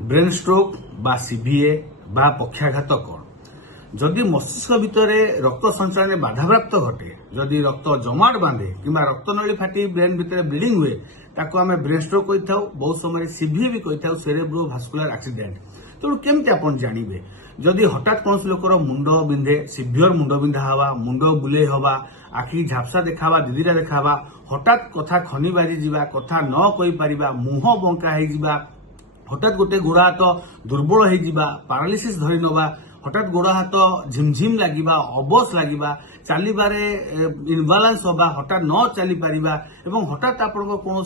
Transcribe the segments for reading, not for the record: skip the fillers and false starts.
Brain stroke बा सीभीए बा पक्षाघात कौन जदि मस्तिष्क भितर रक्त संचालन बाधाप्राप्त घटे जदि रक्त जमाट बांधे कि रक्तनली फाटी ब्रेन भितर ब्लीडिंग हुए ताको आम ब्रेन स्ट्रोक कही बहुत समय सीभीए भी कही सेरेब्रो भास्कुलर एक्सीडेंट तेणु केमती आप जानवे जदि हठात कौन लोकर मुंड बिंधे सीभियर मुंड बिंधा हवा मुंड बुले हवा आखि झापसा देखा दिदीरा देखा हठात कथा खनि बाजी जावा कथा न कही पारिबा मुह बंका हो हठात गोटे गोड़ हाथ दुर्बल हो पारालिसिस धरी नवा हठात गोड़ हाथ झिमझिम लगे अबस लगे चलबारे इनबालांस हवा हठात न चली पारिबा एवं हठात आपन कौन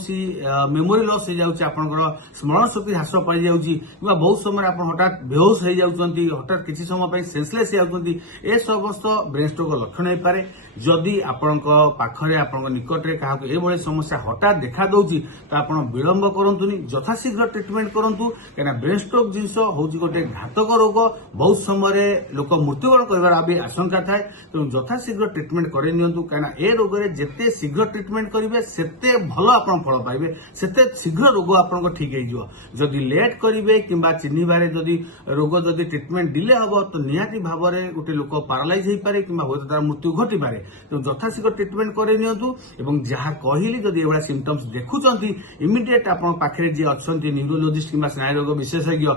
मेमोरी लॉस हो जाउची आपनकर स्मरण शक्ति ह्रास पाई जाउची किबा बहुत समय आप हठात बेहोश हो जाउचंती हठात किछि समय पई सेंसलेस हो जाउचंती ए समस्त ब्रेन स्ट्रोक लक्षण हो पारे जदि आपन पाखरे आपन निकटरे काहाको ए भली समस्या हठात देखा दउची तो आपन विलंब करंतुनी यथाशीघ्र ट्रीटमेंट करंतु केना ब्रेन स्ट्रोक जिंस होउची गोटे घातक रोग बहुत समय लोक मृत्युवरण करबार भी आशंका थाए तेणु यथाशीघ्र ट्रीटमेंट करे नियंतु कहीं ए रोग रे जेते शीघ्र ट्रीटमेंट करेंगे सेते भल आप फल पाइबे सेते शीघ्र रोग आपन ठीक हो जदि लेट करेंगे कि चिन्हबारे जदि रोग जदि ट्रीटमेंट डिले हम तो निहाती भाव में गोटे लोक पारालाइज हो पारे कि तार मृत्यु घटी पारे तेणु यथाशीघ्र ट्रीटमेंट करे नियंतु एवं जहाँ कहली जदि एभा सिम्पटम्स देखुंत इमिडिएट आप पाखे जी अच्छा न्यूरोलोजिस्ट कि स्नायु रोग विशेषज्ञ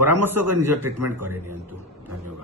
परामर्श कर निज ट्रीटमेंट करे नियंतु। धन्यवाद।